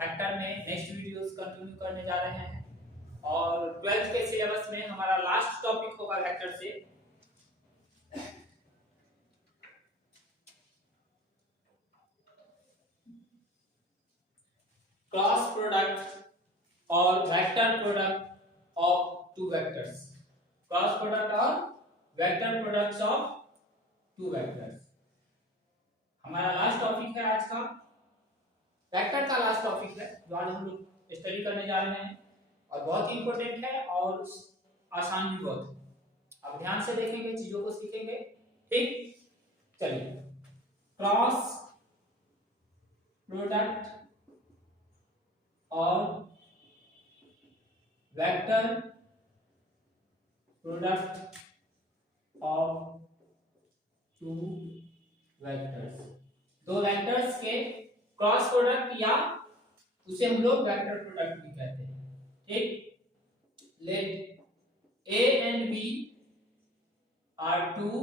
Vector में next videos continue करने जा रहे हैं और 12th के सिलेबस में हमारा लास्ट टॉपिक होगा वेक्टर से। क्रॉस प्रोडक्ट और vector product of two vectors. Cross product और vector products of two vectors हमारा लास्ट टॉपिक है आज का। वेक्टर का लास्ट टॉपिक है जो आज हम लोग स्टडी करने जा रहे हैं और बहुत ही इंपॉर्टेंट है और आसान भी बहुत है। अब ध्यान से देखेंगे, चीजों को सीखेंगे, ठीक। चलिए, क्रॉस प्रोडक्ट और vector product of two vectors. दो वेक्टर्स के क्रॉस प्रोडक्ट या उसे हम लोग वेक्टर प्रोडक्ट भी कहते हैं, ठीक। Let A and B are two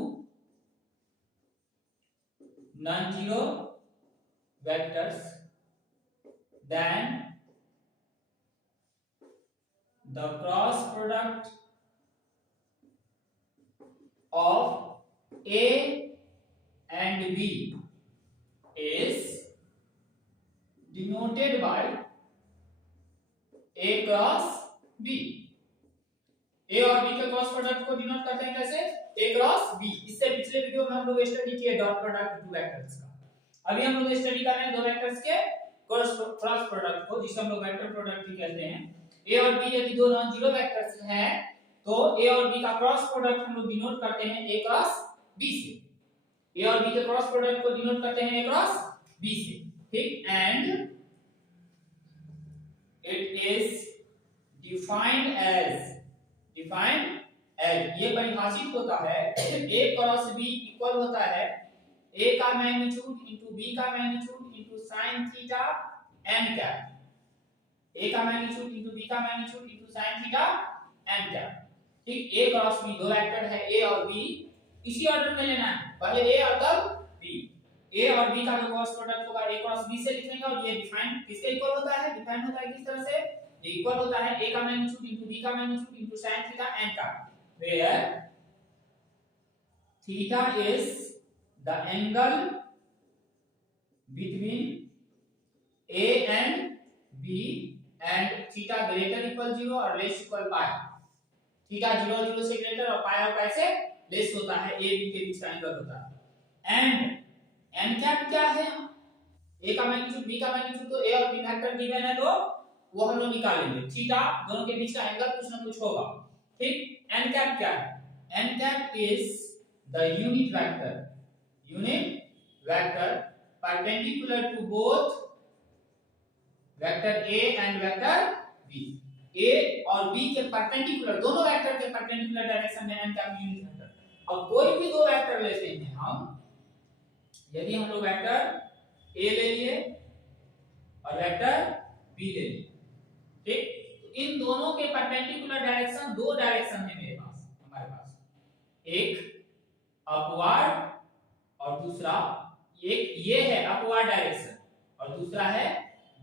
non-zero vectors, then the cross product of A and B is denoted by A cross B। A और B के क्रॉस प्रोडक्ट को डिनोट करते हैं कैसे? A cross B। इससे पिछले वीडियो में हम लोग स्टडी किए डॉट प्रोडक्ट टू वेक्टर्स का। अभी हम लोग स्टडी कर रहे हैं दो वेक्टर्स के क्रॉस प्रोडक्ट को, जिसे हम लोग वेक्टर प्रोडक्ट भी कहते हैं। A और B यदि दो नॉन जीरो वेक्टर्स हैं तो A और B का क्रॉस प्रोडक्ट हम लोग डिनोट करते हैं A क्रॉस B से। A और B के क्रॉस प्रोडक्ट को डिनोट करते हैं A क्रॉस B से, ठीक। And it is defined as ये परिभाषित होता है A क्रॉस B इक्वल होता है A का मैग्नीट्यूड इनटू B का magnitude into sin theta n cap. A का मैग्नीट्यूड इनटू B का magnitude into sin theta n cap, ठीक। A क्रॉस B दो वेक्टर है A और B, इसी ऑर्डर में लेना है, पहले A और तब B। A और B का जो क्रॉस प्रोडक्ट होगा A क्रॉस B से लिखेंगे और ये डिफाइन किसके इक्वल होता है? डिफाइन होता है किस तरह से? ये इक्वल होता है A का मैग्नीट्यूड इनटू B का magnitude into sin theta n का, where theta is the angle between A and B and theta greater equal 0 और less equal pi। थीटा 0 0 से ग्रेटर और पाई और पाई से लेस होता है, A B के बीच का एंगल होता है। एंड n कैप क्या है? A का मैग्नीट्यूड B का मैग्नीट्यूड तो A और B वेक्टर गिवन है तो वो हम लोग निकालेंगे। थीटा दोनों के बीच का एंगल कुछ ना कुछ होगा, ठीक। n कैप क्या है? n cap is the unit vector perpendicular to both vector A and vector B। A और B के परपेंडिकुलर, दोनों वेक्टर के परपेंडिकुलर डायरेक्शन में n कैप यूनिट वेक्टर। अब कोई भी दो वेक्टर लेते हैं हम, यदि हम लोग वेक्टर A ले लिए और वेक्टर B ले लिए, ठीक। तो इन दोनों के परपेंडिकुलर डायरेक्शन, दो डायरेक्शन है मेरे पास, हमारे पास, एक अपवर्ड और दूसरा, एक ये है अपवर्ड डायरेक्शन और दूसरा है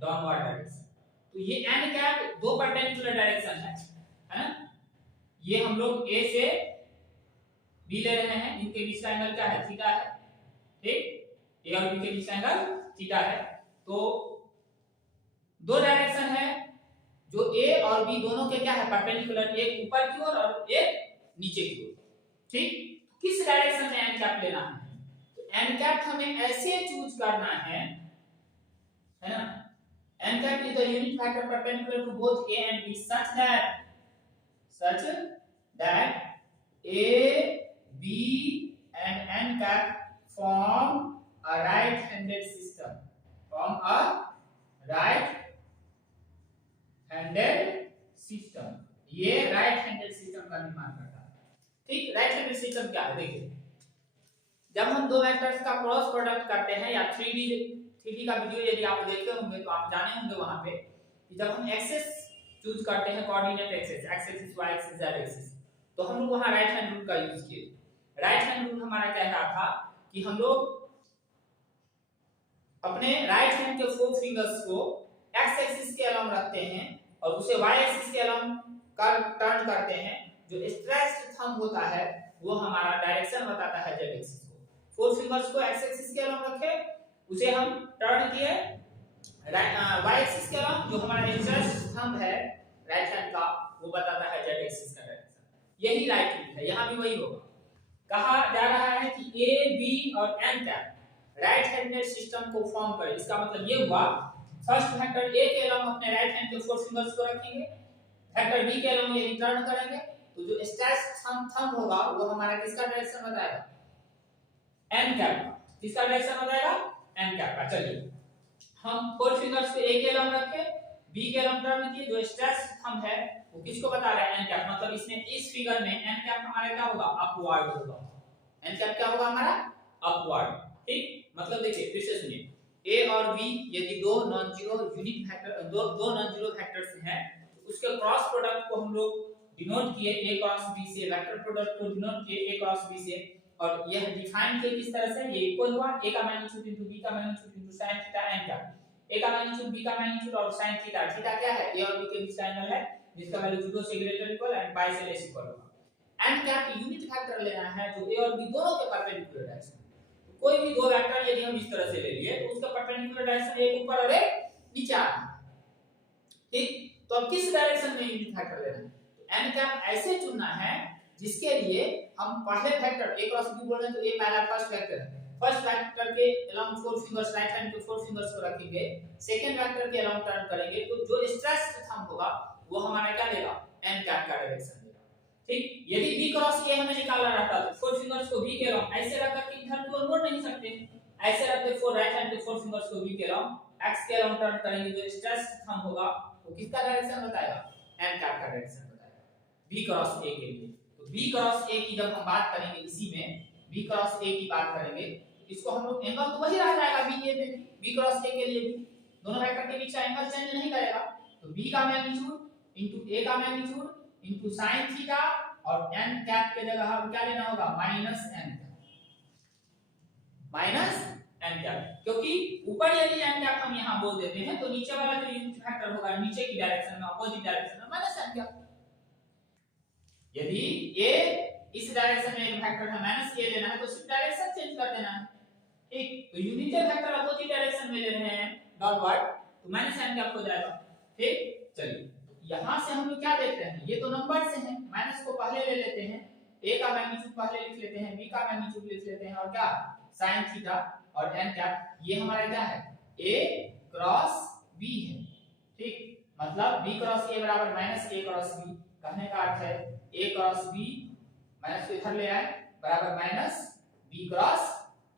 डाउनवर्ड डायरेक्शन। तो ये n कैप दो परपेंडिकुलर डायरेक्शन है ना। ये हम लोग A से B ले रहे हैं, इनके बीच का एंगल क्या है? थीटा है, ठीक। A और B के बीच का एंगल थीटा है। तो दो डायरेक्शन है जो A और B दोनों के क्या है? परपेंडिकुलर, एक ऊपर की ओर और एक नीचे की ओर, ठीक। किस डायरेक्शन में n कैप लेना है? तो n कैप हमें ऐसे चूज करना है ना। n cap is the unit vector perpendicular to both A and B such that A, B and n cap form a right-handed system, ये right-handed system का निर्माण करता है, ठीक। right-handed system क्या है? देखिए, जब हम दो वेक्टर्स का क्रॉस प्रोडक्ट करते हैं या 3D का वीडियो यदि आप देखे होंगे तो आप जाने होंगे वहां पे कि जब हम एक्सेस चूज करते हैं, coordinate axes, x axis, y axis, z axis, तो हम लोग वहां राइट हैंड रूल का यूज किए। राइट हैंड रूल हमारा क्या रहा था कि हम लोग अपने राइट हैंड के 4 फिंगर्स को एक्स रखते हैं और उसे y एक्सिस के अलोंग टर्न करते हैं, जो स्ट्रेच्ड थंब होता है वो हमारा डायरेक्शन बताता है z एक्सिस को। फोर फिंगर्स को x एक्सिस के अलोंग रखे, उसे हम टर्न किए y एक्सिस के अलोंग, जो हमारा स्ट्रेच्ड थंब है राइट हैंड का वो बताता है z एक्सिस का डायरेक्शन। यही राइट हैंड है, यहां भी वही होगा। कहा जा रहा है कि a b और n cap right handed system को फॉर्म करे। इसका मतलब ये हुआ फर्स्ट वेक्टर a के अलोंग अपने राइट हैंड के फोर फिंगर्स को रखेंगे, वेक्टर b के अलोंग ये टर्न करेंगे, तो जो स्ट्रेच्ड थंब होगा वो हमारा किसका डायरेक्शन बताएगा, n कैप का। किसका डायरेक्शन बताएगा, n कैप का। चलिए हम फोर फिंगर्स को a के अलोंग रखे, b के अलोंग टर्न किए, जो स्ट्रेच्ड थंब है वो किसको बता रहा है, n कैप। मतलब इसमें इस फिगर में n कैप हमारा क्या होगा, अपवर्ड होगा। n कैप क्या होगा हमारा, अपवर्ड। ठीक, मतलब देखिए फिर से सुनिए, a और b यदि दो नॉन जीरो यूनिट वेक्टर दो नॉन जीरो वेक्टर्स हैं तो उसके क्रॉस प्रोडक्ट को हम लोग डिनोट किए a क्रॉस b से, वेक्टर प्रोडक्ट को डिनोट किए a क्रॉस b से, और यह डिफाइन किए किस तरह से, ये इक्वल हुआ a का मैग्नीट्यूड इनटू b का magnitude into sin theta n का। a का मैग्नीट्यूड b का मैग्नीट्यूड और sin थीटा, थीटा क्या है, a और b के बीच का एंगल है जिसका वैल्यू 0 से ग्रेटर इक्वल एंड पाई से लेस इक्वल होगा। n कैप यूनिट वेक्टर लेना है जो a और b दोनों के परपेंडिकुलर डायरेक्शन। कोई भी दो वेक्टर यदि हम इस तरह से ले लिए तो उसका परपेंडिकुलर डायरेक्शन एक ऊपर और एक नीचे आ रहा है। ठीक, तो अब किस डायरेक्शन में यूनिट वेक्टर लेना है, तो n कैप ऐसे चुनना है जिसके लिए हम पहले वेक्टर a क्रॉस b बोल रहे हैं तो a पहला फर्स्ट वेक्टर है, फर्स्ट वेक्टर के along four fingers right hand के फोर फिंगर्स को रखेंगे, सेकंड वेक्टर के अलोंग टर्न करेंगे, तो जो स्ट्रेच्ड थंब होगा वो हमारा क्या देगा, n कैप का डायरेक्शन देगा। ठीक, यदि b क्रॉस a हमें निकालना रहता तो फोर फिंगर्स को b के अलोंग ऐसे रख करके इधर को मोड़ नहीं सकते, ऐसे रखते फोर राइट हैंड के फोर फिंगर्स को b के अलोंग x के अलोंग टर्न करेंगे, जो स्ट्रेच्ड थंब होगा वो किसका डायरेक्शन बताएगा, n कैप का डायरेक्शन बताएगा b क्रॉस a के लिए। तो b क्रॉस a की जब हम बात करेंगे, इसी में b क्रॉस a की बात करेंगे, इसको हम लोग एंगल तो वही रह जाएगा b a में, b क्रॉस a के लिए भी दोनों वेक्टर के बीच का एंगल चेंज नहीं करेगा। तो b का मैग्नीट्यूड इनटू a का मैग्नीट्यूड इनटू sin थीटा और n कैप के जगह हम क्या लेना होगा, माइनस n कैप, क्योंकि ऊपर यदि n कैप हम यहां बोल देते हैं तो नीचे वाला जो यूनिट वेक्टर होगा नीचे की डायरेक्शन में अपोजिट डायरेक्शन में माइनस n कैप। यदि a इस डायरेक्शन में एक वेक्टर है माइनस a लेना है तो सिर्फ डायरेक्शन चेंज कर देना है। ठीक, तो यूनिट वेक्टर अपोजिट डायरेक्शन में ले रहे हैं डाउनवर्ड तो माइनस n कैप हो जाएगा। ठीक, चलिए यहां से हम लोग क्या देखते हैं, ये तो नंबर से हैं, माइनस को पहले ले लेते हैं, a का मैग्नीट्यूड पहले लिख लेते हैं, b का मैग्नीट्यूड लिख लेते हैं, और क्या sin थीटा और n कैप, ये हमारा क्या है, a क्रॉस b है। ठीक, मतलब b क्रॉस a बराबर माइनस a क्रॉस b, कहने का अर्थ है a क्रॉस b माइनस को इधर ले आए बराबर माइनस b क्रॉस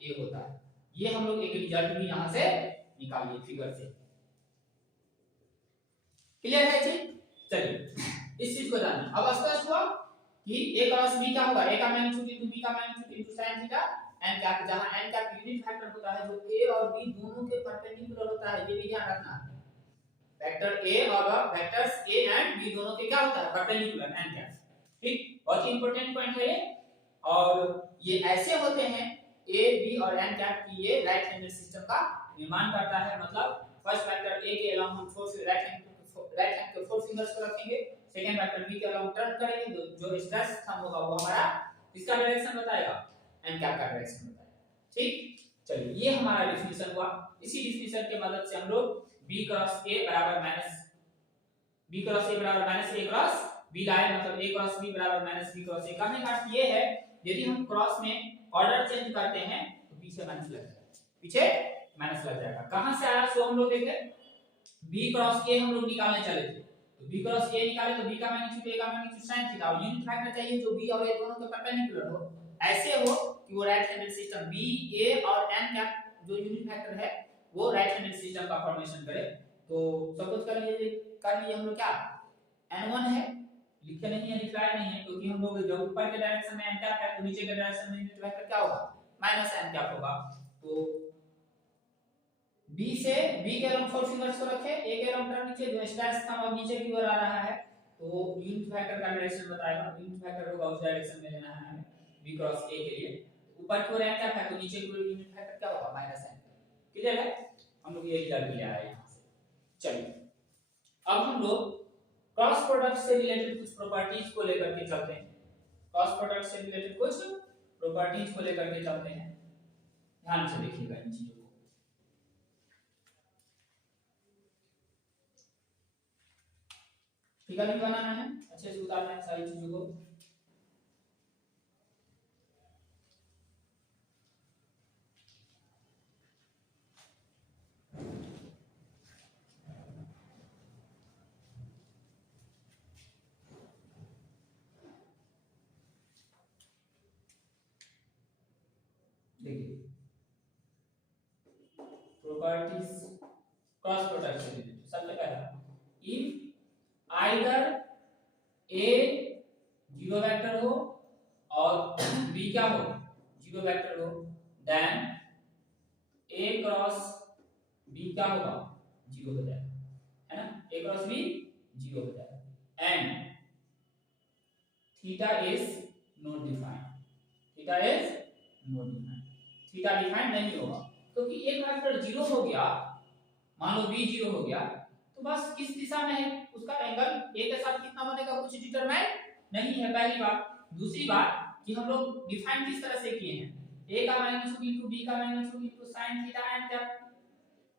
a होता है। ये हम लोग एक रिजल्ट भी यहां से निकालिए फिगर से। क्लियर है जी, चलिए इस चीज को जानिए। अब स्पष्ट हुआ कि a क्रॉस b क्या होगा, a का मैग्नीट्यूड इनटू b का magnitude into sin theta n cap, जहां n कैप यूनिट वेक्टर होता है जो a और b दोनों के परपेंडिकुलर होता है, ये भी ध्यान रखना है। वेक्टर a और वेक्टर्स a एंड b दोनों के क्या होता है, परपेंडिकुलर n कैप। ठीक, बहुत ही इंपॉर्टेंट पॉइंट है ये, और ये ऐसे होते हैं a b और n कैप की ये राइट हैंडेड सिस्टम का निर्माण करता है। मतलब फर्स्ट वेक्टर a के अलोंग हम फोर राइट हैंड के फोर फिंगर्स को रखेंगे, सेकंड वेक्टर b के अलोंग टर्न करेंगे, जो स्ट्रेच थंब होगा वो हमारा इसका डायरेक्शन बताएगा, n कैप का डायरेक्शन बताएगा। ठीक, चलिए ये हमारा डेफिनेशन हुआ। इसी डेफिनेशन की मदद से हम लोग b क्रॉस a बराबर माइनस b क्रॉस b लाए, मतलब a क्रॉस b बराबर माइनस b क्रॉस a। कहने का अर्थ ये है यदि हम क्रॉस में ऑर्डर चेंज करते हैं तो पीछे माइनस लग जाएगा, कहां से आया सो हम लोग देखें, b क्रॉस a हम लोग निकालने चले थे, तो b क्रॉस a निकाले तो b का मैग्नीट्यूड a का मैग्नीट्यूड sin थीटा, और यूनिट वेक्टर चाहिए जो b और a दोनों के परपेंडिकुलर हो, ऐसे हो कि वो right handed system b a और n कैप जो यूनिट वेक्टर है वो राइट हैंडेड सिस्टम का फॉर्मेशन करे। तो सपोज कर लिए हम लोग क्या n1 है, लिखे नहीं है, लिखवाया नहीं है, क्योंकि हम लोग जब ऊपर के डायरेक्शन में n कैप है तो नीचे के डायरेक्शन में यूनिट वेक्टर क्या होगा, माइनस n कैप होगा। तो b से b के अलोंग फोर फिंगर्स को रखे, a के अलोंग टर्न नीचे, जो स्ट्रेच था और नीचे की ओर आ रहा है तो यूनिट वेक्टर का डायरेक्शन बताएगा, यूनिट वेक्टर होगा उस डायरेक्शन में लेना है हमें b क्रॉस a के लिए। ऊपर की ओर n कैप है तो नीचे की ओर यूनिट वेक्टर क्या होगा, माइनस n। क्लियर है, हम लोग ये रिजल्ट ले आए यहां से। चलिए अब लोग क्रॉस प्रोडक्ट से रिलेटेड कुछ प्रॉपर्टीज को लेकर के चलते हैं। क्रॉस प्रोडक्ट से रिलेटेड कुछ प्रॉपर्टीज को लेकर के चलते हैं। ध्यान से देखिएगा इन चीजों को। फिगर भी बनाना है, अच्छे से उतारना है सारी चीजों को। देखिए प्रॉपर्टीज क्रॉस प्रोडक्ट से रिलेटेड सबसे पहला, if either A zero vector हो और बी क्या हो, जीरो वेक्टर हो, देन ए क्रॉस बी क्या होगा, जीरो हो जाएगा, है ना, ए क्रॉस बी जीरो हो जाएगा। And theta is not defined, theta is not defined, theta defined नहीं होगा, क्योंकि एक वेक्टर जीरो हो गया, मान लो बी जीरो हो गया, तो बस किस दिशा में है उसका एंगल ए के साथ कितना बनेगा कुछ डिटरमाइन नहीं है, पहली बात। दूसरी बात कि हम लोग डिफाइन किस तरह से किए हैं, a का मैग्नीट्यूड इनटू b का magnitude into sin theta and cap.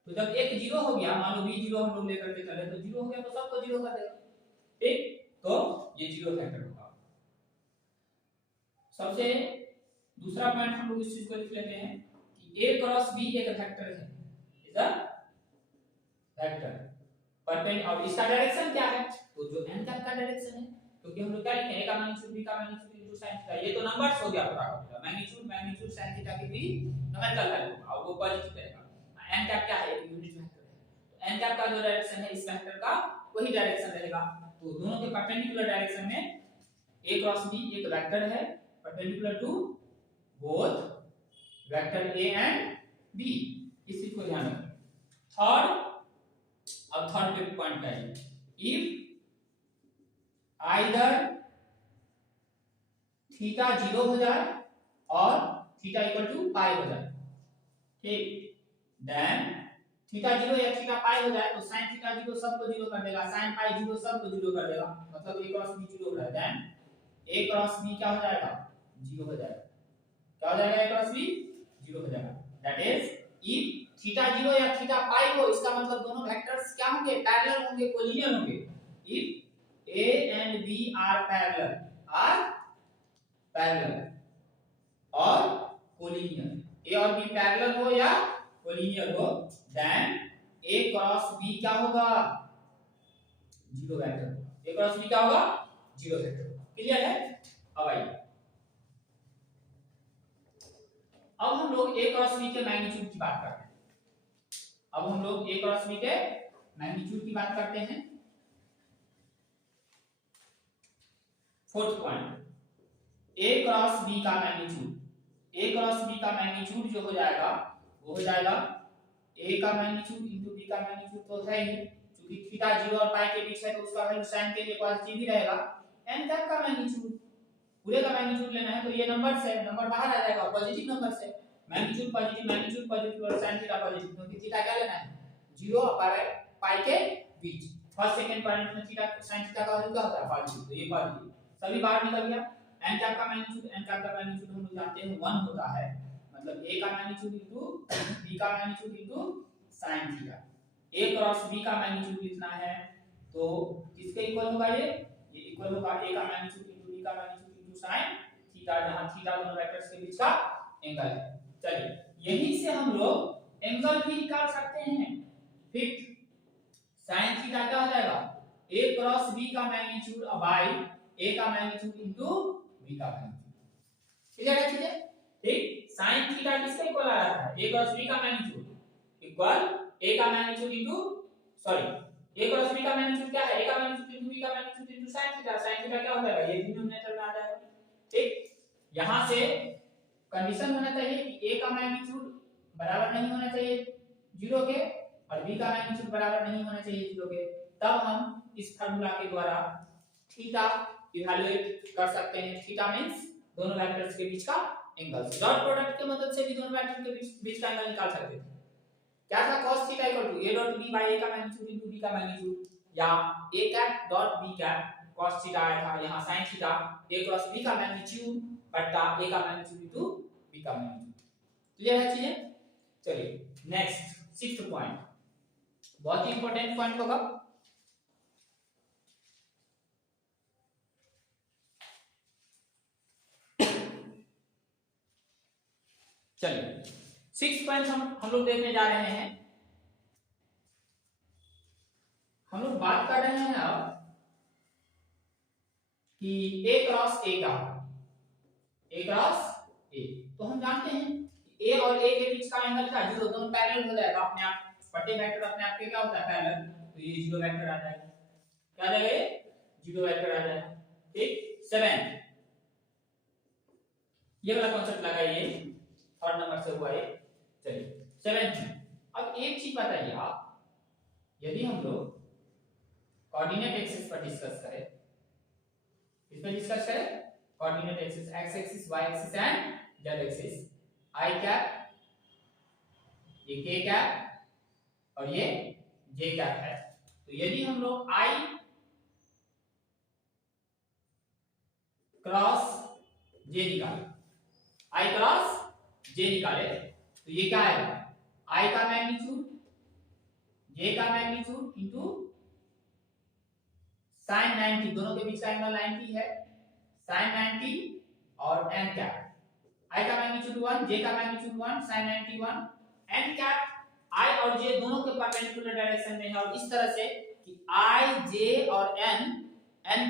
तो जब एक जीरो हो गया, मान लो b जीरो हम लोग लेकर के चले, तो जीरो हो गया तो सबको जीरो कर देगा, ठीक, तो ये जीरो फैक्टर होगा। सबसे दूसरा पॉइंट हम लोग इस चीज को लिख लेते हैं कि a क्रॉस b एक वेक्टर है, इज अ वेक्टर परपेंडिकुलर, और इसका डायरेक्शन क्या है, तो जो n कैप का डायरेक्शन है, क्योंकि हम लोग क्या लिखे a का मैग्नीट्यूड b का मैग्नीट्यूड इनटू sin थीटा, ये तो नंबर्स हो गया पूरा का पूरा, मैग्नीट्यूड मैग्नीट्यूड sin थीटा की भी न्यूमेरिकल वैल्यू होगा और वो पॉजिटिव रहेगा। n कैप क्या है, एक यूनिट वेक्टर है, तो n कैप का जो डायरेक्शन है इस वेक्टर का वही डायरेक्शन रहेगा। तो दोनों के परपेंडिकुलर डायरेक्शन में a क्रॉस b एक वेक्टर है perpendicular to both vector a and b, इस चीज को ध्यान रखें। थर्ड, अब थर्ड पे पॉइंट क्या है, इफ आइदर थीटा जीरो हो जाए और थीटा इक्वल टू पाई हो जाए, ठीक, देन थीटा जीरो या थीटा पाई हो जाए तो sin थीटा जीरो सबको जीरो कर देगा, sin पाई जीरो सबको जीरो कर देगा, मतलब a क्रॉस b जीरो हो रहा है, देन a क्रॉस b क्या हो जाएगा, जीरो हो जाएगा, क्या हो जाएगा, a क्रॉस b जीरो हो जाएगा। That is if theta zero या थीटा पाई हो, इसका मतलब दोनों वेक्टर्स क्या होंगे, पैरेलल होंगे, कोलिनियर होंगे। If a and b are parallel और कोलिनियर, a और b पैरेलल हो या कोलिनियर हो, देन a क्रॉस b क्या होगा, जीरो वेक्टर होगा, a क्रॉस b क्या होगा, जीरो वेक्टर होगा। क्लियर है। अब आइए, अब हम लोग a क्रॉस b के मैग्नीट्यूड की बात करते हैं। अब हम लोग a क्रॉस b के मैग्नीट्यूड की बात करते हैं। Fourth point, a cross b का मैग्नीट्यूड, a क्रॉस b का मैग्नीट्यूड जो हो जाएगा वो हो जाएगा a का मैग्नीट्यूड इनटू b का मैग्नीट्यूड तो है ही, क्योंकि थीटा 0 और पाई के बीच है तो उसका वैल्यू sin के लिए पॉजिटिव ही रहेगा। n कैप का मैग्नीट्यूड, पूरे का मैग्नीट्यूड लेना है तो ये नंबर से नंबर बाहर आ जाएगा, पॉजिटिव नंबर से मैग्नीट्यूड पॉजिटिव और sin थीटा पॉजिटिव, क्योंकि थीटा क्या लेना है, 0 और पाई के बीच, फर्स्ट सेकंड पॉइंट में थीटा sin थीटा का वैल्यू क्या होता है, पॉजिटिव, तो ये पॉजिटिव सभी बाहर निकल गया। n कैप का मैग्नीट्यूड हम लोग जानते हैं 1 होता है, मतलब a का मैग्नीट्यूड इनटू b का magnitude into sin theta. a cross b का मैग्नीट्यूड लिखना है तो किसके इक्वल होगा, ये इक्वल होगा a का मैग्नीट्यूड इनटू b का मैग्नीट्यूड इनटू sin थीटा, जहां थीटा दोनों वेक्टर्स के बीच का एंगल है। चलिए यहीं से हम लोग एंगल भी निकाल सकते हैं। फिफ्थ, sin थीटा क्या हो जाएगा, a क्रॉस b का मैग्नीट्यूड बाय a का मैग्नीट्यूड इनटू b का मैग्नीट्यूड। क्लियर है चीजें, ठीक। sin थीटा किसके इक्वल आ रहा है, a क्रॉस b का मैग्नीट्यूड इक्वल a का magnitude into a cross b का मैग्नीट्यूड क्या है, a का मैग्नीट्यूड इनटू b का मैग्नीट्यूड इनटू sin थीटा क्या हो जाएगा, ये डिनोमिनेटर में आ जाएगा, ठीक। यहां से कंडीशन होना चाहिए कि a का मैग्नीट्यूड बराबर नहीं होना चाहिए 0 के और b का मैग्नीट्यूड बराबर नहीं होना चाहिए 0 के, तब हम इस फार्मूला के द्वारा थीटा इवैल्यूएट कर सकते हैं। थीटा मींस दोनों वेक्टर्स के बीच का एंगल, डॉट प्रोडक्ट की मदद से भी दोनों वेक्टर के बीच का एंगल निकाल सकते थे। क्या था, cos theta equal to a dot b by a का मैग्नीट्यूड इनटू b का मैग्नीट्यूड, या a cap dot b cap cos theta आया था, यहाँ sin theta a cross b का मैग्नीट्यूड बटा a का मैग्नीट्यूड इनटू b का मैग्नीट्यूड। क्लियर है चीजें? चलिए नेक्स्ट सिक्स्थ पॉइंट, बहुत ही इंपॉर्टेंट पॉइंट होगा। चलिए सिक्स पॉइंट हम लोग देखने जा रहे हैं। हम लोग बात कर रहे हैं अब कि a क्रॉस a का, a क्रॉस a, तो हम जानते हैं a और a के बीच का एंगल क्या, जीरो, दोनों पैरेलल हो जाएगा अपने आप, बटे वेक्टर अपने आप के क्या होता है पैरेलल, तो ये जीरो वेक्टर आ जाएगा, क्या आ जाएगा, जीरो वेक्टर आ जाएगा। ठीक, 7 ये वाला कॉन्सेप्ट लगाइए, थर्ड नंबर से हुआ ये। चलिए 7 अब एक चीज बताइए आप, यदि हम लोग कोऑर्डिनेट एक्सिस पर डिस्कस करें, इस पर डिस्कस करें coordinate axis, x axis, y axis and z axis, I cap, ये के कैप और ये जे कैप है। तो यदि हम लोग आई क्रॉस जे निकाले, आई क्रॉस जे निकाले, तो ये क्या आएगा, आई का मैग्नीट्यूड जे का मैग्नीट्यूड इनटू sin 90, दोनों के बीच का एंगल 90 है, sin 90 और n कैप, i का मैग्नीट्यूड 1, j का magnitude 1, sin 90 1, n cap i और j दोनों के परपेंडिकुलर डायरेक्शन में है, और इस तरह से कि i j और n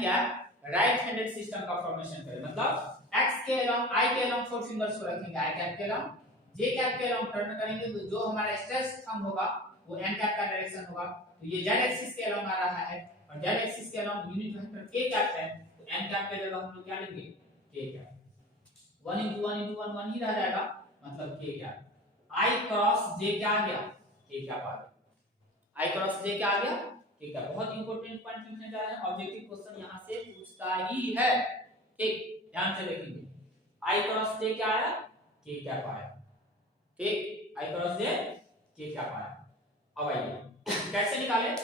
cap right handed system का फॉर्मेशन करे, मतलब x के अलोंग i के अलोंग फोर फिंगर्स को रखेंगे, i कैप के अलोंग, j कैप के अलोंग टर्न करेंगे, तो जो हमारा स्ट्रेस थंब होगा वो n कैप का डायरेक्शन होगा, तो ये z एक्सिस के अलोंग आ रहा है, और z एक्सिस के along unit vector k cap है, तो n कैप के जगह हम लोग क्या लेंगे, k कैप, 1 into 1 into 1 1 ही रह जाएगा, मतलब k cap, i cross j क्या आ गया, k कैप आ गया, i क्रॉस j क्या आ गया, k कैप। बहुत इंपॉर्टेंट पॉइंट लिखने जा रहे हैं, ऑब्जेक्टिव क्वेश्चन यहां से पूछता ही है, ठीक, ध्यान से देखेंगे, i क्रॉस j क्या आया, k कैप आया, ठीक, i cross j k cap आया। अब आइए कैसे निकाले,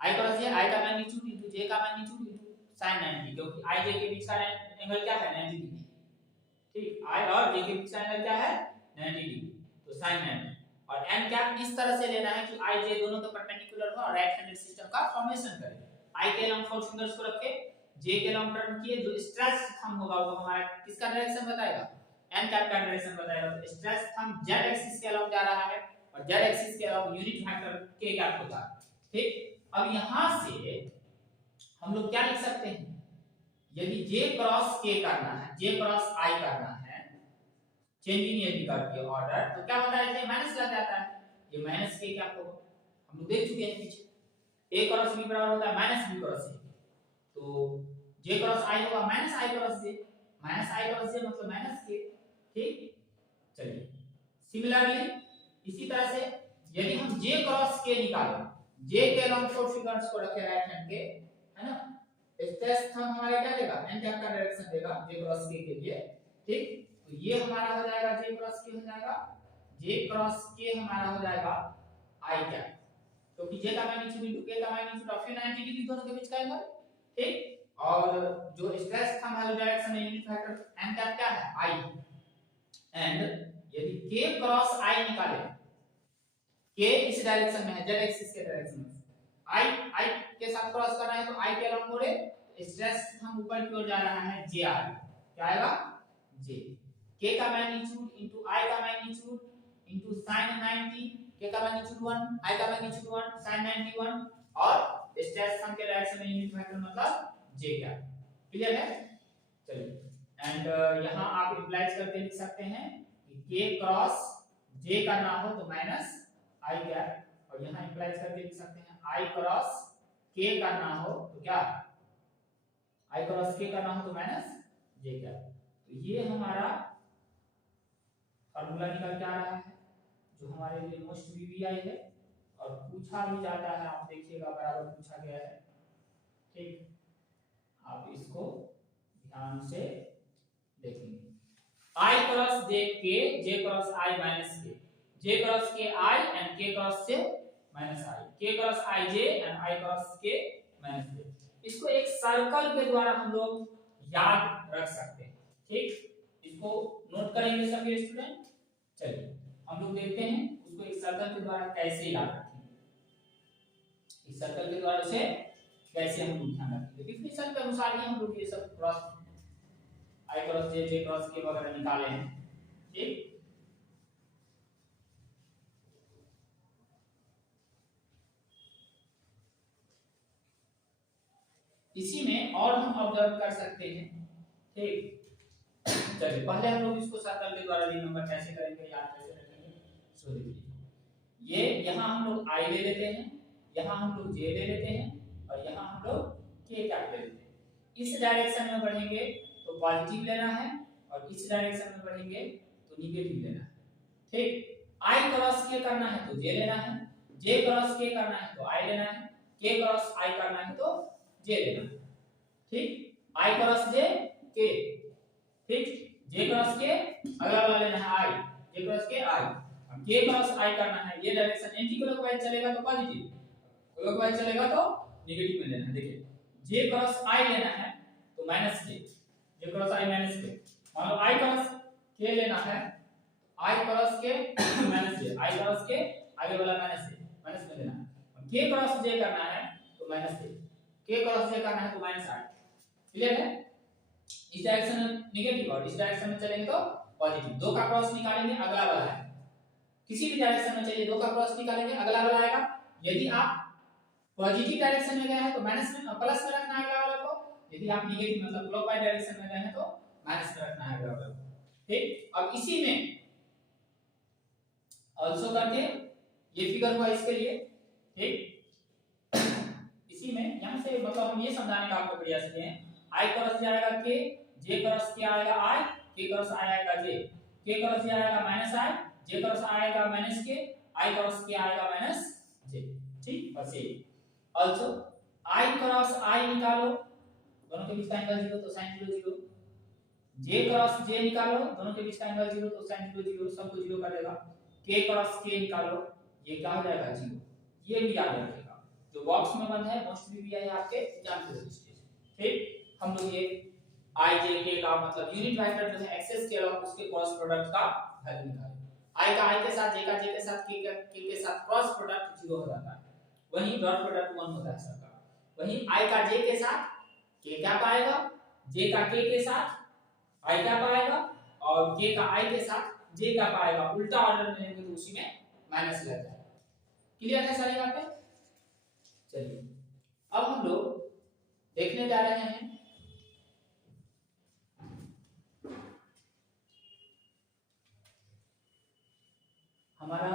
i क्रॉस j, i का मैग्नीट्यूड इनटू j का मैग्नीट्यूड इनटू sin 90, क्योंकि i j के बीच का एंगल क्या है, 90 डिग्री, ठीक, i और j के बीच का एंगल क्या है, 90 डिग्री, तो sin 90, और n कैप इस तरह से लेना है कि i j दोनों के परपेंडिकुलर हो और राइट हैंडेड सिस्टम का फॉर्मेशन करे, i के अलोंग फोर फिंगर्स को रखे, j के अलोंग टर्न किए, जो स्ट्रेस थंब होगा वो हमारा किसका डायरेक्शन बताएगा, n कैप का डायरेक्शन बताएगा, तो स्ट्रेस थंब z एक्सिस के अलोंग जा रहा है, और z एक्सिस के along unit vector k cap होता है, ठीक। अब यहां से हम लोग क्या लिख सकते हैं, यदि j क्रॉस k करना है, j क्रॉस i करना है, चेंजिंग यदि करती है ऑर्डर, तो क्या होता है, माइनस लग जाता है, ये माइनस k क्या होगा, हम लोग देख चुके हैं पीछे, a क्रॉस b बराबर होता है माइनस b क्रॉस a, तो j क्रॉस i होगा minus i cross j, minus i cross j मतलब माइनस k, ठीक। चलिए सिमिलरली इसी तरह से यदि हम j क्रॉस k निकालें, j के अलोंग फोर फिंगर्स को रखे राइट हैंड के, है ना, स्ट्रेस थंब हमारे क्या देगा, n कैप का डायरेक्शन देगा j क्रॉस k के लिए, ठीक, तो ये हमारा हो जाएगा j क्रॉस k हो जाएगा, j क्रॉस k हमारा हो जाएगा i कैप, क्योंकि j का मैग्नीट्यूड इनटू k का मैग्नीट्यूड और फिर 90 डिग्री दोनों के बीच का एंगल, ठीक, और जो स्ट्रेस थंब वाली डायरेक्शन में यूनिट वेक्टर n कैप क्या है, i, एंड यदि k क्रॉस i निकाले, k इस डायरेक्शन में है, z एक्सिस के डायरेक्शन में, i के साथ क्रॉस कर रहे हैं, तो i के अलोंग मोड़े, स्ट्रेस हम ऊपर की ओर जा रहा है, j आ गया, क्या आएगा, j, k का मैग्नीट्यूड इनटू i का मैग्नीट्यूड इनटू sin 90, k का मैग्नीट्यूड 1, i का मैग्नीट्यूड 1, sin 91, और स्ट्रेस हम के डायरेक्शन में यूनिट वेक्टर मतलब j क्या, क्लियर है। चलिए एंड यहां आप इंप्लाइज करके लिख सकते हैं कि k क्रॉस j करना हो तो माइनस i कैप, और यहां इंप्लाइज करके लिख सकते हैं i क्रॉस k करना हो तो क्या, i क्रॉस k करना हो तो माइनस j कैप, तो ये हमारा फार्मूला निकल के आ रहा है, जो हमारे लिए मोस्ट वीवीआई है, और पूछा भी जाता है, आप देखिएगा बराबर पूछा गया है, ठीक, आप इसको ध्यान से देखेंगे, i cross j k, j cross i minus k, j cross k i and k cross से माइनस आई, के cross I J and I cross के माइनस जे। इसको एक सर्कल के द्वारा हम लोग याद रख सकते हैं, ठीक, इसको नोट करेंगे सभी स्टूडेंट। चलिए हम लोग देखते हैं उसको एक सर्कल के द्वारा कैसे याद रखेंगे, इस सर्कल के द्वारा से कैसे हम लोग ध्यान रखेंगे। डिफिनेशन के अनुसार ही हम लोग ये सब क्रॉस आई क्रॉस जे जे क्रॉस के वगैरह निकाले हैं, ठीक। इसी में और हम ऑब्जर्व कर सकते हैं, ठीक। चलिए पहले हम लोग इसको सर्कल के द्वारा रिमेंबर कैसे करेंगे, याद कैसे रखेंगे। सो देखिए ये यहाँ हम लोग आई ले लेते हैं, यहाँ हम लोग जे ले लेते हैं और यहाँ हम लोग के कैप ले लेते हैं। इस डायरेक्शन में बढ़ेंगे तो पॉजिटिव लेना है और इस डायरेक्शन में बढ़ेंगे तो निगेटिव लेना है, ठीक। आई क्रॉस के करना है तो जे लेना है, जे क्रॉस के करना है तो आई लेना है, के क्रॉस आई करना है तो जे लेना है, ठीक। आई क्रॉस जे के, ठीक। जे क्रॉस के अगला वाला लेना है आई, जे क्रॉस के आई, अब के क्रॉस आई करना है, ये डायरेक्शन एंटी क्लॉकवाइज चलेगा तो पॉजिटिव, क्लॉकवाइज चलेगा तो नेगेटिव में लेना है। देखिए जे क्रॉस आई लेना है तो माइनस के, जे क्रॉस आई माइनस के, मान लो आई क्रॉस के लेना है, आई क्रॉस के माइनस जे, आई क्रॉस के आगे वाला माइनस से, माइनस में लेना है। के क्रॉस जे करना है तो माइनस के, के क्रॉस जे करना है तो माइनस आई, क्लियर है। इस डायरेक्शन में नेगेटिव और इस डायरेक्शन में चलेंगे तो पॉजिटिव, दो का क्रॉस निकालेंगे अगला वाला है, किसी भी डायरेक्शन में चलिए दो का क्रॉस निकालेंगे अगला वाला आएगा। यदि आप पॉजिटिव डायरेक्शन में गए हैं तो माइनस में प्लस में रखना है अगला वाला को, यदि आप नेगेटिव मतलब क्लॉकवाइज डायरेक्शन में गए हैं तो माइनस में रखना है अगला वाला को, ठीक। अब इसी में आल्सो करके ये फिगर हुआ इसके लिए, ठीक। इसी में यहां से मतलब हम ये समझाने का आपको प्रयास किए हैं, आई क्रॉस जे आएगा के, जे क्रॉस के आएगा आई, के क्रॉस आई आएगा जे, के क्रॉस जे आएगा माइनस आई, जे क्रॉस आएगा माइनस के, आई क्रॉस के आएगा माइनस जे, ठीक। बस ये आल्सो आई क्रॉस आई निकालो, दोनों के बीच का एंगल 0 तो sin 0 0, जे क्रॉस जे निकालो, दोनों के बीच का एंगल 0 तो sin 0 0, सबको 0 कर देगा। के क्रॉस के निकालो, ये क्या हो जाएगा 0, ये भी याद रखिएगा, जो बॉक्स में बंद है मोस्टली भी है आपके एग्जाम के रजिस्ट्रेशन, ठीक। हम लोग ये आई जे के का मतलब यूनिट वेक्टर जो है एक्सेस के अलावा उसके क्रॉस प्रोडक्ट का वैल्यू निकालें। आई का आई के साथ, जे का जे के साथ, के के साथ क्रॉस प्रोडक्ट 0 हो जाता है, वहीं डॉट प्रोडक्ट 1 होता है सबका। वहीं आई का जे के साथ के क्या पाएगा, जे का के साथ आई क्या पाएगा और के का आई के साथ जे क्या पाएगा, उल्टा ऑर्डर में लेंगे तो उसी में माइनस लग जाएगा। क्लियर है सारी बातें। चलिए अब हम लोग देखने जा रहे हैं हमारा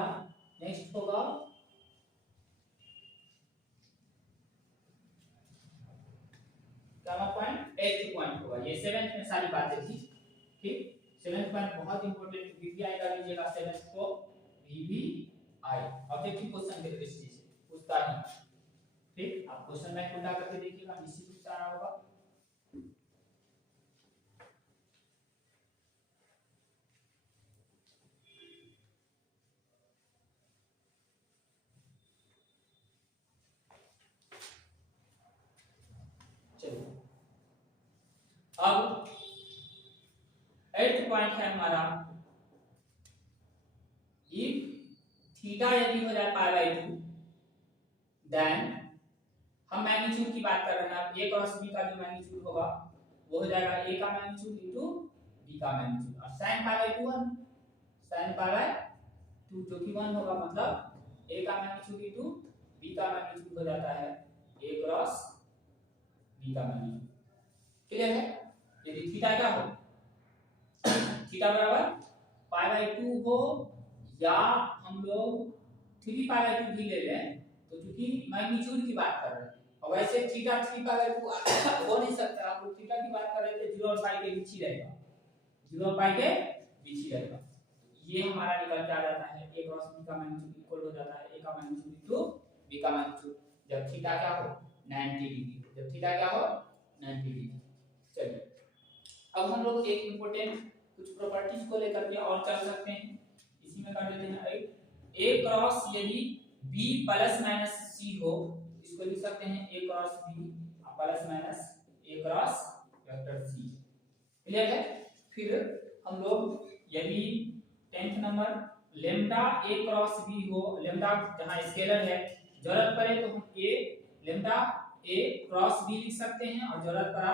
नेक्स्ट होगा गामा पॉइंट, 8th पॉइंट होगा, ये 7th में सारी बातें थी, ठीक। 7th पॉइंट बहुत इंपॉर्टेंट, वीवीआई का लीजिएगा 7th को, वीवीआई ऑब्जेक्टिव क्वेश्चन के दृष्टि से पूछता ही, ठीक। आप क्वेश्चन बैंक उल्टा करके देखिएगा, निश्चित रूप से आ रहा होगा। अब 8th पॉइंट है हमारा, इफ थीटा यदि हो जाए पाई बाय 2 देन हम मैग्नीट्यूड की बात कर रहे हैं, अब a क्रॉस b का जो मैग्नीट्यूड होगा वो हो जाएगा a का मैग्नीट्यूड इनटू b का मैग्नीट्यूड, और sin pi by 2 1, sin pi by 2 जो कि 1 होगा, मतलब a का मैग्नीट्यूड इनटू b का मैग्नीट्यूड हो जाता है a क्रॉस b का मैग्नीट्यूड। क्लियर है। यदि थीटा क्या हो, थीटा बराबर पाई बाय 2 हो या हम लोग 3 पाई बाय 2 भी ले लें, तो क्योंकि मैग्नीट्यूड की बात कर रहे हैं और वैसे थीटा 3 पाई बाय 2 हो नहीं सकता, आप लोग थीटा की बात कर रहे थे 0 और पाई के बीच ही रहेगा, 0 और पाई के बीच ही रहेगा, ये हमारा निकल के आ जाता है a क्रॉस b का मैग्नीट्यूड इक्वल हो जाता है a का मैग्नीट्यूड इनटू b का मैग्नीट्यूड, जब थीटा क्या हो 90 डिग्री, जब थीटा क्या हो 90 डिग्री। चलिए अब हम लोग एक इंपॉर्टेंट कुछ प्रॉपर्टीज को लेकर के और चल सकते हैं, इसी में कर देते हैं। a क्रॉस यदि बी प्लस माइनस सी हो, इसको लिख सकते हैं ए क्रॉस बी प्लस माइनस ए क्रॉस वेक्टर सी। क्लियर है? फिर हम लोग यदि 10th नंबर लेम्डा ए क्रॉस बी हो, लेम्डा जहां स्केलर है, जरूरत पड़े तो हम ए लेम्डा ए क्रॉस बी लिख सकते हैं, और जरूरत पड़ा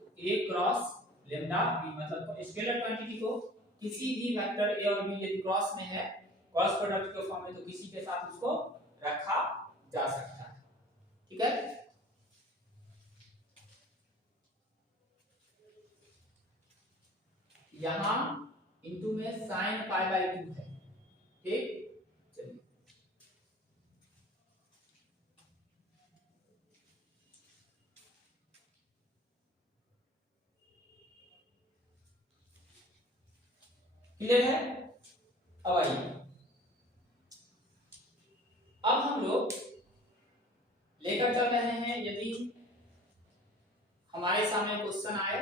तो ए क्रॉस लेम्डा बी, मतलब स्केलर क्वांटिटी को किसी भी वेक्टर ए और बी यदि क्रॉस में है, क्रॉस प्रोडक्ट के फॉर्म में, तो किसी के साथ उसको रखा जा सकता है। ठीक है? यहां इनटू में sin पाई बाय 2 है। ठीक, चलिए क्लियर है? अब आइए, अब हम लोग लेकर चल रहे हैं, यदि हमारे सामने क्वेश्चन आए,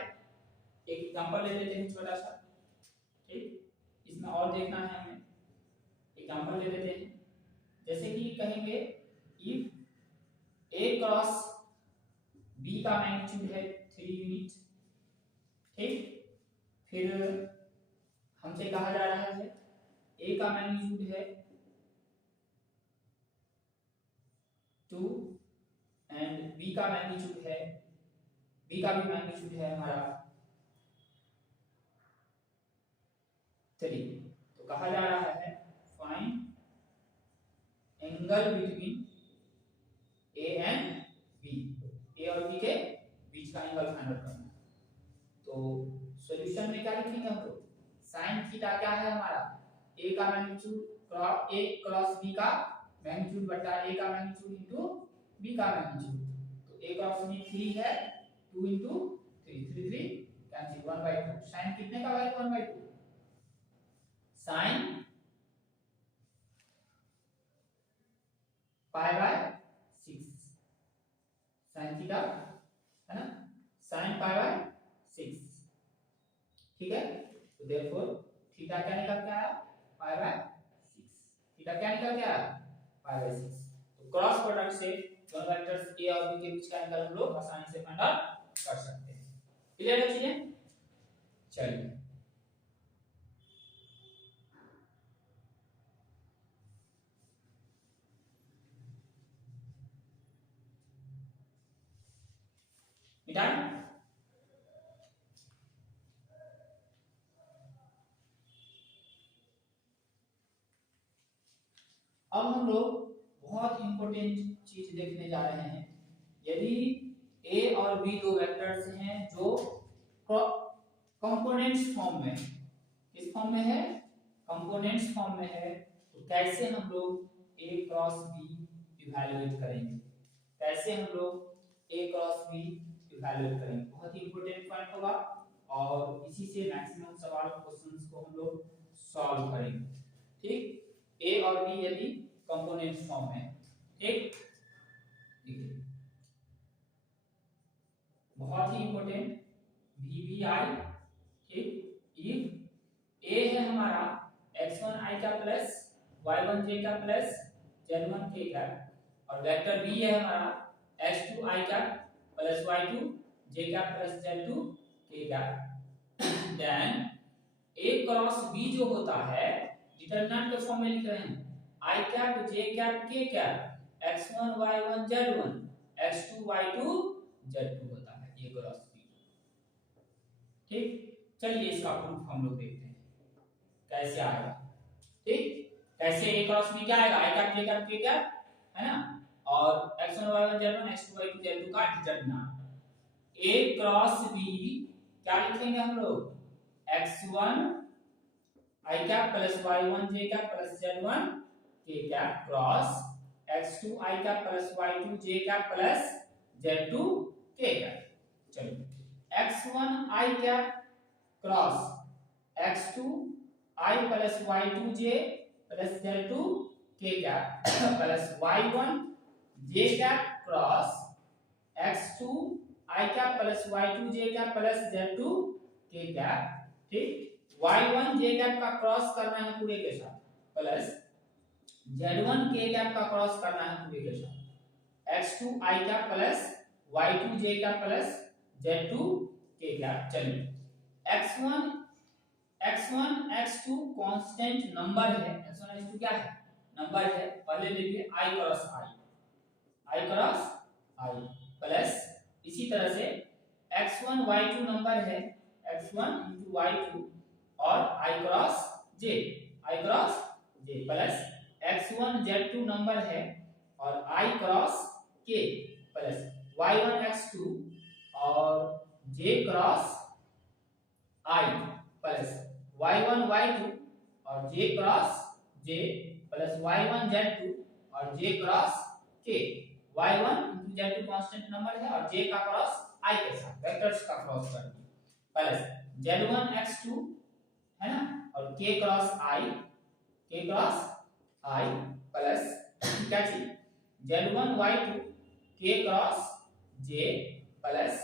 एक एग्जांपल ले लेते हैं छोटा सा। ठीक, इसमें और देखना है हमें, एग्जांपल ले लेते हैं। जैसे कि कहेंगे इफ ए क्रॉस बी का मैग्नीट्यूड है 3 यूनिट। ठीक, फिर हमसे कहा जा रहा है ए का मैग्नीट्यूड है 2 एंड बी का मैग्नीट्यूड है, बी का भी मैग्नीट्यूड है हमारा 3। तो कहा जा रहा है find angle between A and B, A और बी के बीच का एंगल फाइंड आउट करना है। तो सॉल्यूशन में क्या लिखेंगे हम लोग, sin थीटा क्या है हमारा, a का magnitude cross a cross b का मैग्नीट्यूड बटा a का मैग्नीट्यूड इनटू b का मैग्नीट्यूड। तो a क्रॉस b 3 है, 2 इनटू 3, 3 3 कैंसिल, 1/2। sin कितने का value 1/2, sin pi by 6, sin theta है ना, sin पाई बाय 6। ठीक है? तो देयरफॉर थीटा क्या निकल के आया, पाई बाय 6। थीटा क्या निकल के आया, पाई बाय 6। तो क्रॉस प्रोडक्ट से दोनों वेक्टर्स ए और बी के बीच का एंगल हम लोग आसानी से फाइंड आउट कर सकते हैं। क्लियर है चीजें? चलिए मिटाएं। अब हम लोग बहुत इंपॉर्टेंट चीज देखने जा रहे हैं। यदि ए और बी दो वेक्टर्स हैं जो कंपोनेंट्स फॉर्म में, किस फॉर्म में है, कंपोनेंट्स फॉर्म में है, तो कैसे हम लोग ए क्रॉस बी इवैल्यूएट करेंगे, कैसे हम लोग ए क्रॉस बी इवैल्यूएट करेंगे, बहुत ही इंपॉर्टेंट पॉइंट होगा, और इसी से मैक्सिमम सवाल क्वेश्चंस को हम लोग सॉल्व करेंगे। ठीक, ए और बी यदि कंपोनेंट्स फॉर्म में, ठीक, बहुत ही इंपॉर्टेंट VBI। ठीक, इफ ए है हमारा x1i का प्लस y1j का प्लस z1k का, और वेक्टर बी है हमारा x2i का प्लस y2j का प्लस z2k का, देन a क्रॉस b जो होता है डिटरमिनेंट के फॉर्म में लिख रहे हैं, i cap j cap k cap x1 y1 z1 x2 y2 z2 होता है a क्रॉस b। ठीक, चलिए इसका प्रूफ हम लोग देखते हैं कैसे आएगा। ठीक, कैसे a क्रॉस b क्या आएगा, i cap j cap k cap है ना, और x1 y1 z1 x2 y2 z2 का डिटरमिनेंट। a क्रॉस b क्या लिखेंगे हम लोग, x1 i cap plus y1 j cap plus z1 k cap cross x2 i cap plus y2 j cap plus z2 k cap. चलिए x1 i cap cross x2 i plus y2 j plus z2 k cap plus y1 j cap cross x2 i cap plus y2 j cap plus z2 k cap. ठीक, y1 j cap का cross करना है पूरे के साथ, plus z1 k cap का cross करना है पूरे के साथ x2 i cap plus y2 j cap plus z2 k cap. चलिए x1 x2 कांस्टेंट नंबर है, x1 x2 क्या है, नंबर है। पहले लिखिए i क्रॉस i प्लस इसी तरह से x1 y2 नंबर है, x1 into y2 और i cross j plus x1 z2 number है और i cross k plus y1 x2 और j cross i plus y1 y2 और j cross j plus y1 z2 और j cross k। y1 into z2 constant number है और j का cross i के साथ वेक्टर्स का क्रॉस करके प्लस z1 x2 है ना और k क्रॉस i प्लस क्या चीज z1 y2 k cross j plus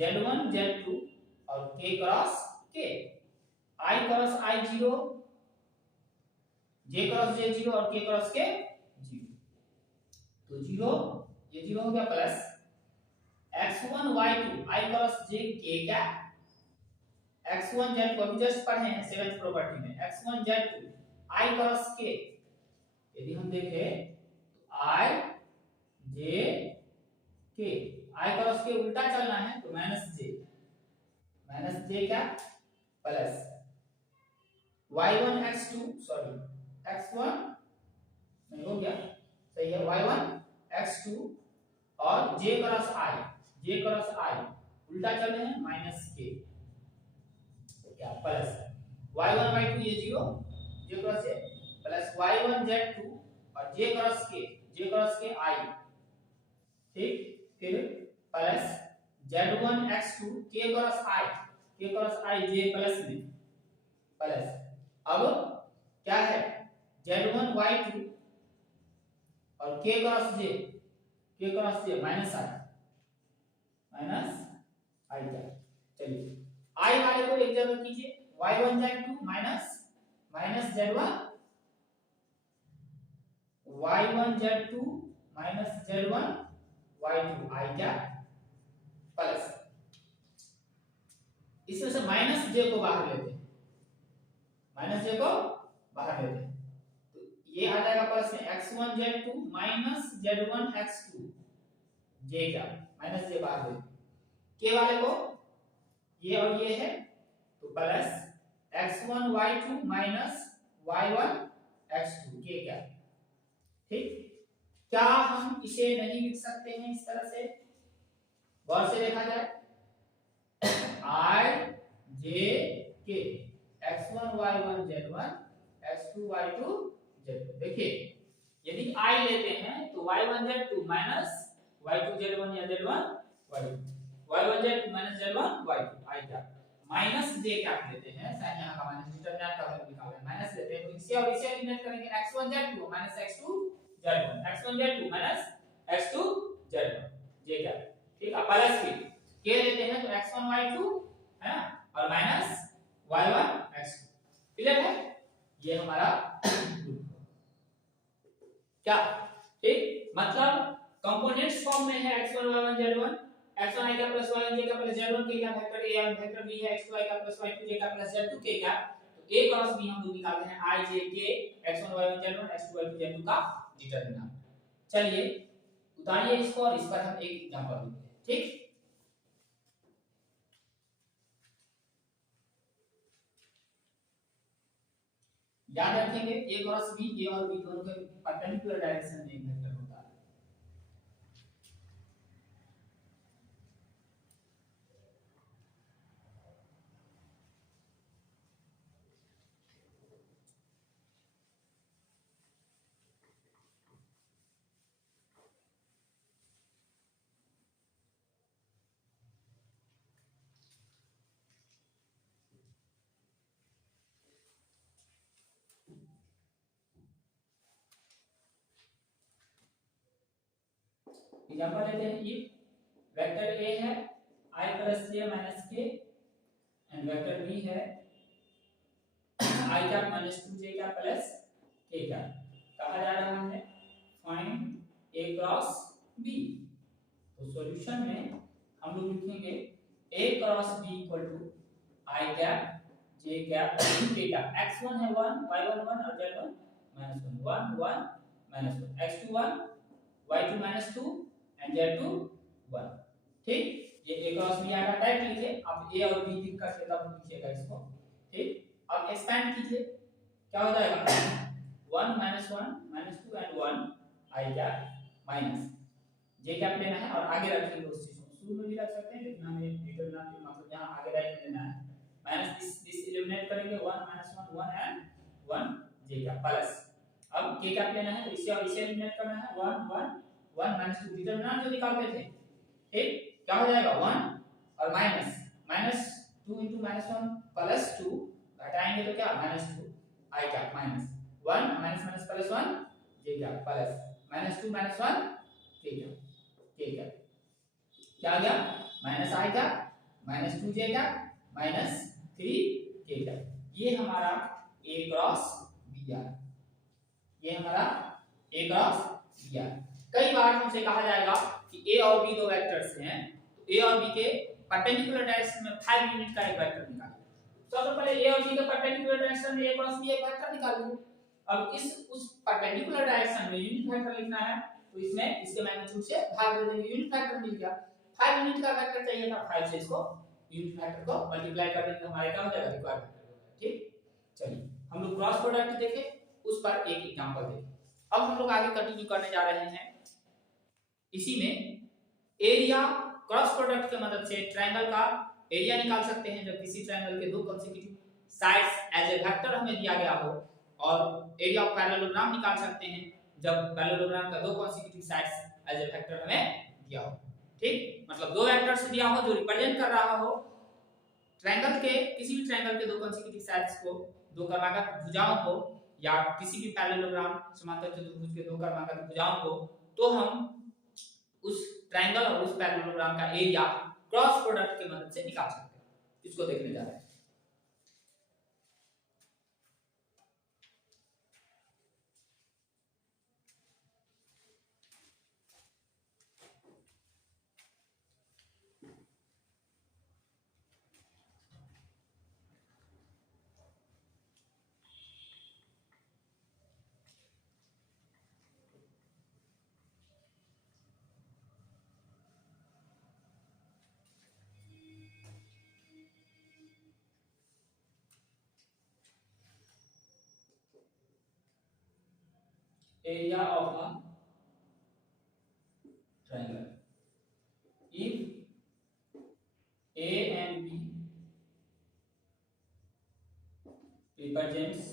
z1 z2 और k cross k। i cross i 0, j cross j 0 और k क्रॉस k 0, तो 0 ये 0 हो गया plus x1 y2 i cross j k क्या x1 z को अभी जस्ट पढ़े हैं 7th प्रॉपर्टी में x1 z2 i cross k। यदि हम देखें तो i j k, i cross के उल्टा चलना है तो माइनस j क्या plus y1 x2 sorry x1 नहीं हो गया सही है y1 x2 और j क्रॉस i उल्टा चल रहे हैं माइनस k क्या प्लस y1 y2 ये 0 j cross j plus y1 z2 और j क्रॉस k i ठीक। फिर plus z1 x2 k cross i j plus में प्लस अब क्या है z1 y2 और k cross j minus i क्या। चलिए i वाले को एक जगह कीजिए y1 z2 minus z1 minus z1 y2 i क्या प्लस इसमें से माइनस j को बाहर लेते हैं तो ये आ जाएगा प्लस में x1 z2 minus z1 x2 j क्या माइनस j बाहर लेते k वाले को ये और ये है तो plus x1 y2 minus y1 x2 k क्या ठीक। क्या हम इसे नहीं लिख सकते हैं इस तरह से, गौर से देखा जाए i j k x1 y1 z1 x2 y2 z2। देखिए यदि i लेते हैं तो y1 z2 minus y2 z1 या z1 y2 y1 z2 minus z1 y2 i क्या माइनस j क्या लेते हैं साइन यहां का माइनस डिटरमिनेंट का वैल्यू निकालना है माइनस लेते हैं तो इसे और इसे एलिमिनेट करेंगे x1 z2 minus x2 z1 x1 z2 minus x2 z1 j क्या ठीक है प्लस फिर k लेते हैं तो x1 y2 है ना और माइनस y1 x2 क्लियर है। ये हमारा क्या ठीक मतलब कंपोनेंट्स फॉर्म में है x1 y1 z1 x1 i का प्लस y1 j का प्लस z1 k का वेक्टर a और वेक्टर b है x2 i का प्लस y2 j का प्लस z2 k का। तो a क्रॉस b हम लोग निकालते हैं i j k x1 y1 z1 x2 y2 z2 का डिटरमिनेंट। चलिए उतारिए इसको और इस पर हम एक एग्जांपल देखते हैं ठीक। याद रखेंगे a क्रॉस b a और b दोनों के परपेंडिकुलर डायरेक्शन में एक वेक्टर होता है। एग्जांपल लेते हैं इफ वेक्टर a है i plus j minus k and vector b है i cap minus 2j cap plus k cap. कहा जा रहा है फाइंड ए क्रॉस बी। तो सॉल्यूशन में हम लोग लिखेंगे A cross B equal to I cap J cap K cap. x1 है 1, y1 1 और z1 -1, 1 1 -1, x2 1, y2 -2 and z2 1। ठीक, ये ए क्रॉस बी आएगा। टाइप लीजिए आप ए और बी लिख करके तब लिखिएगा इसको। ठीक, अब एक्सपेंड कीजिए, क्या हो जाएगा 1 -1 -2 and 1 I cap minus J cap लेना है और आगे रखेंगे उस चीज को। शुरू में भी रख सकते हैं लेकिन हमें डिटरमिनेंट मतलब यहां आगे राइट लेना है। माइनस दिस एलिमिनेट करेंगे 1 -1 1 एंड 1 जे कैप प्लस। अब के कैप लेना है तो इसे और इसे एलिमिनेट करना है 1 1 1 -2 डिटरमिनेंट जो निकालते थे। ठीक, क्या हो जाएगा 1 और -2 into -1 प्लस 2 घटाएंगे तो क्या -2 आई कैप माइनस 1 माइनस प्लस 1 जे कैप प्लस -2 -1 के कैप क्या आ गया माइनस आई कैप -2 जे कैप -3 के कैप। ये हमारा ए क्रॉस बी आर, ये हमारा ए क्रॉस बी आर। कई बार हमसे कहा जाएगा कि ए और बी दो वेक्टर्स हैं तो ए और बी के परपेंडिकुलर डायरेक्शन में 5 यूनिट का एक वेक्टर निकालिए। सबसे पहले ए और बी के परपेंडिकुलर डायरेक्शन में ए क्रॉस बी एक वेक्टर निकालिए। अब उस परपेंडिकुलर डायरेक्शन में यूनिट वेक्टर लिखना है तो इसमें इसके मैग्नीट्यूड से भाग दे देंगे, यूनिट वेक्टर मिल गया। 5 यूनिट का वेक्टर चाहिए था, 5 से इसको यूनिट वेक्टर को मल्टीप्लाई कर देंगे, हमारे क्या हो जाएगा रिक्वायर्ड वेक्टर। ठीक, चलिए हम लोग क्रॉस प्रोडक्ट देखें, उस पर एक एग्जांपल देखें। अब हम लोग आगे कंटिन्यू करने जा रहे हैं। इसी में एरिया क्रॉस प्रोडक्ट की मदद से ट्रायंगल का एरिया निकाल सकते हैं जब किसी ट्रायंगल के दो consecutive sides as a vector हमें दिया गया हो, और एरिया ऑफ पैरेललोग्राम निकाल सकते हैं जब पैरेललोग्राम का दो consecutive sides as a vector हमें दिया हो। ठीक, मतलब दो वेक्टर्स दिया हो जो रिप्रेजेंट कर रहा हो ट्रायंगल के, किसी भी ट्रायंगल के दो कंसेक्यूटिव साइड्स को, दो कर्माकर भुजाओं को, या किसी भी पैरेललोग्राम समांतर चतुर्भुज के दो कर्माकर भुजाओं को, तो हम उस ट्रायंगल और उस पैरेललोग्राम का एरिया क्रॉस प्रोडक्ट की मदद से निकाल सकते हैं। इसको देखने जा रहे हैं। area of a triangle if A and B represents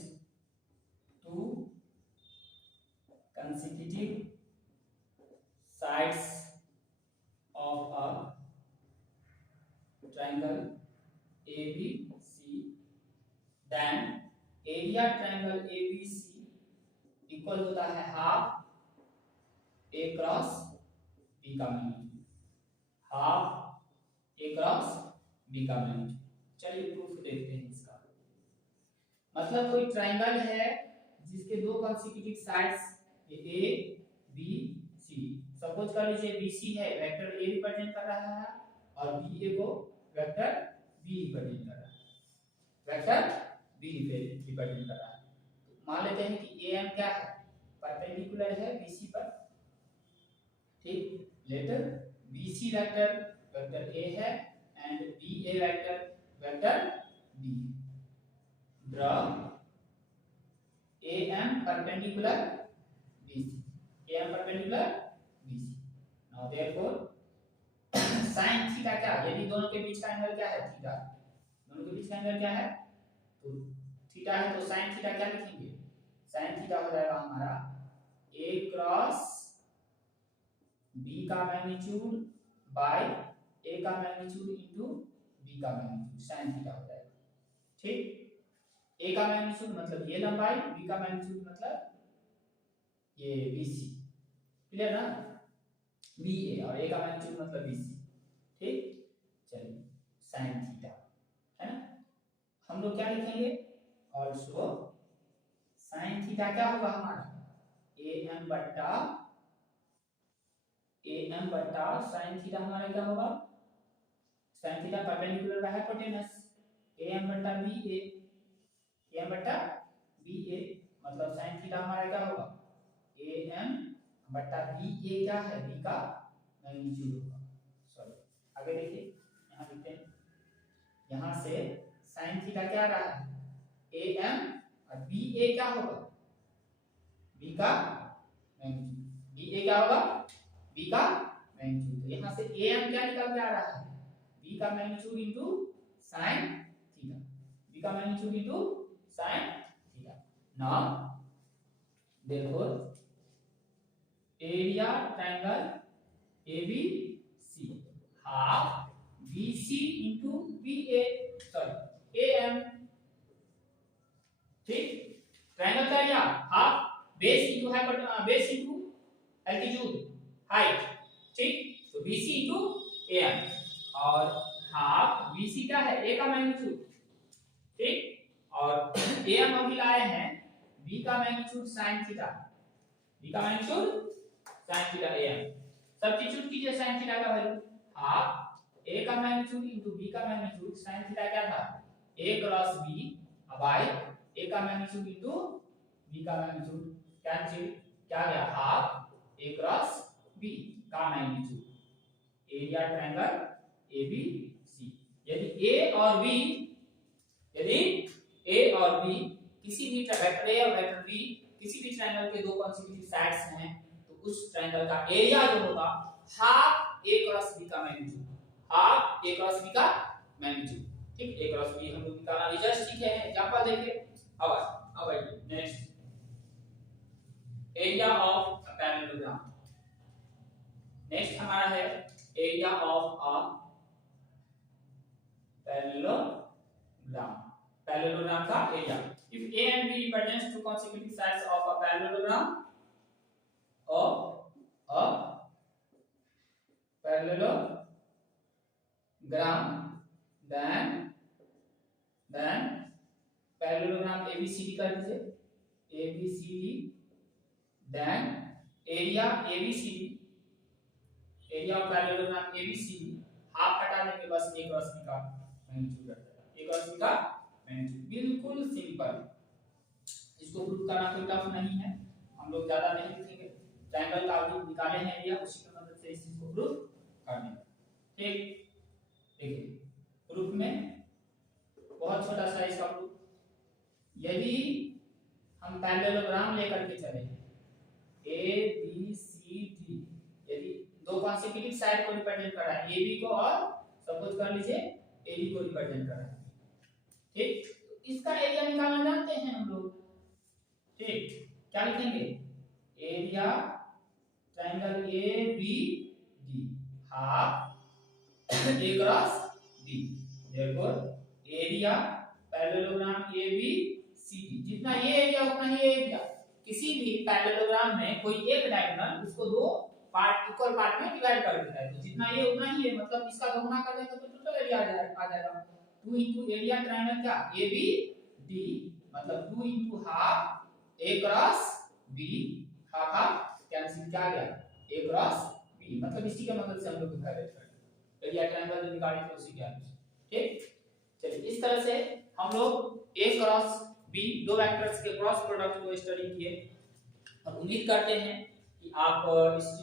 two consecutive sides of a triangle ABC, then area triangle ABC equal होता है हाफ ए क्रॉस बी का magnitude, half A cross B का मैग्नीट्यूड। चलिए proof देखते हैं इसका। मतलब कोई ट्रायंगल है जिसके दो consecutive sides A B C, suppose कर लीजिए बीसी है वेक्टर ए रिप्रेजेंट कर रहा है और बी ए को वेक्टर बी रिप्रेजेंट कर रहा है, वेक्टर बी रिप्रेजेंट कर रहा है। मान लेते हैं कि AM क्या है, परपेंडिकुलर है BC पर। ठीक, letter BC vector vector A है and BA vector vector B। Draw AM perpendicular BC, AM perpendicular BC। Now therefore sin theta क्या, यदि दोनों के बीच का एंगल क्या है थीटा, दोनों के बीच का एंगल क्या है तो थीटा है, तो sin थीटा क्या लिखेंगे, sin थीटा हो जाएगा हमारा a क्रॉस b का मैग्नीट्यूड बाय a का मैग्नीट्यूड इनटू b का मैग्नीट्यूड, sin थीटा हो जाएगा। ठीक, a का मैग्नीट्यूड मतलब ये लंबाई, b का मैग्नीट्यूड मतलब ये bc, क्लियर ना, ba और a का मैग्नीट्यूड मतलब bc। ठीक, चलिए sin थीटा है ना, हम लोग क्या लिखेंगे ऑल्सो sin थीटा क्या होगा हमारा am बट्टा sin थीटा हमारा क्या होगा, sin theta perpendicular by hypotenuse, am बट्टा ba मतलब sin थीटा हमारा क्या होगा, am बट्टा ba क्या है, b का मैग्नीट्यूड होगा। सॉरी आगे देखिए, यहाँ लिखते हैं, यहाँ से sin थीटा क्या आ रहा है, am और ba क्या होगा, b का मैग्नीट्यूड, ba क्या होगा, b का मैग्नीट्यूड। तो यहाँ से am क्या निकल के आ रहा है, b का magnitude into sin theta, b का magnitude into sin theta. Now therefore area triangle ABC half BC into BA, sorry AM, ठीक, ट्रायंगल का area half base into base into altitude height, ठीक, तो BC इनटू AM और half BC क्या है, A का magnitude, ठीक, और AM अभी लाए हैं B का मैग्नीट्यूड sin थीटा, B का magnitude sin theta AM, substitute कीजिए sin थीटा का वैल्यू हाफ A का मैग्नीट्यूड इनटू B का मैग्नीट्यूड, sin थीटा क्या था, A cross B by A का मैग्नीट्यूड इनटू B का मैग्नीट्यूड, कैंसिल, क्या गया, हाफ A क्रॉस B का मैग्नीट्यूड, एरिया ट्रायंगल ABC। यदि A और B किसी भी वेक्टर A और वेक्टर B किसी भी ट्रायंगल के दो कॉन्सेक्यूटिव साइड्स हैं, तो उस ट्रायंगल का एरिया जो होगा हाफ A क्रॉस B का magnitude, half A cross B का मैग्नीट्यूड, ठीक, A क्रॉस B हम लोग निकालना भी जस्ट ठीक है, एग्जांपल देखिए। अब आइए next, area of a parallelogram, next हमारा है area of a parallelogram, parallelogram का area. If A and B represents two consecutive sides of a parallelogram, then parallelogram ABCD कर दीजिए, ABCD, then area ABCD, area of parallelogram ABCD half हटा देंगे, बस A cross B का magnitude रह जाएगा, A cross B का magnitude, बिल्कुल सिंपल, इसको प्रूव करना कोई टफ नहीं है, हम लोग ज्यादा नहीं लिखेंगे, ट्रायंगल का भी निकाले हैं एरिया, उसी की मदद से इस चीज को प्रूव कर देंगे, ठीक। देखिए प्रूफ में बहुत छोटा सा इसका प्रूफ, यदि हम पैरेललोग्राम लेकर के चले ABCD, यदि दो कॉन्सेक्यूटिव साइड को रिप्रेजेंट कर रहा है, AB को और सपोज कर लीजिए AD को रिप्रेजेंट कर रहा है, ठीक, तो इसका एरिया निकालना जानते हैं हम लोग, ठीक, क्या लिखेंगे, area triangle ABD half A cross B, therefore area parallelogram ABCD, जितना ये एरिया उतना ये एरिया, किसी भी पैरेललोग्राम में कोई एक डायगोनल उसको दो पार्ट इक्वल पार्ट में डिवाइड कर देता है, तो जितना ये उतना ही है, मतलब इसका दोगुना कर देंगे तो टोटल एरिया आ जाएगा 2 इनटू एरिया ट्रायंगल क्या ABD, मतलब 2 into half A cross B, half half cancel, क्या गया A क्रॉस B, मतलब इसी के मदद से हम लोग कैलकुलेट करते हैं एरिया ट्रायंगल जो निकाले थे उसी के हेल्प से, ठीक। चलिए इस तरह से हम लोग A क्रॉस B दो वेक्टर्स के क्रॉस प्रोडक्ट को स्टडी किए, और उम्मीद करते हैं कि आप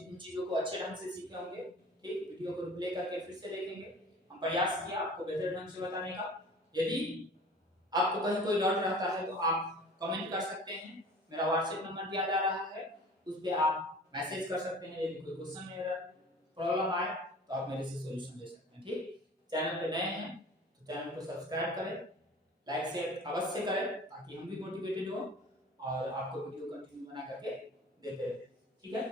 इन चीजों को अच्छे ढंग से सीखे होंगे, ठीक, वीडियो को रिप्ले करके फिर से देखेंगे, हम प्रयास किया आपको बेहतर ढंग से बताने का। यदि आपको कहीं कोई डाउट रहता है तो आप कमेंट कर सकते हैं, मेरा व्हाट्सएप नंबर दिया जा रहा है, उस पे आप मैसेज कर सकते हैं, यदि कोई क्वेश्चन में प्रॉब्लम आए तो आप मेरे से सॉल्यूशन ले सकते हैं, ठीक। चैनल पे नए हैं तो चैनल को सब्सक्राइब करें, लाइक शेयर अवश्य करें, ताकि हम भी मोटिवेटेड हो और आपको वीडियो कंटिन्यू बना करके देते रहे, ठीक है।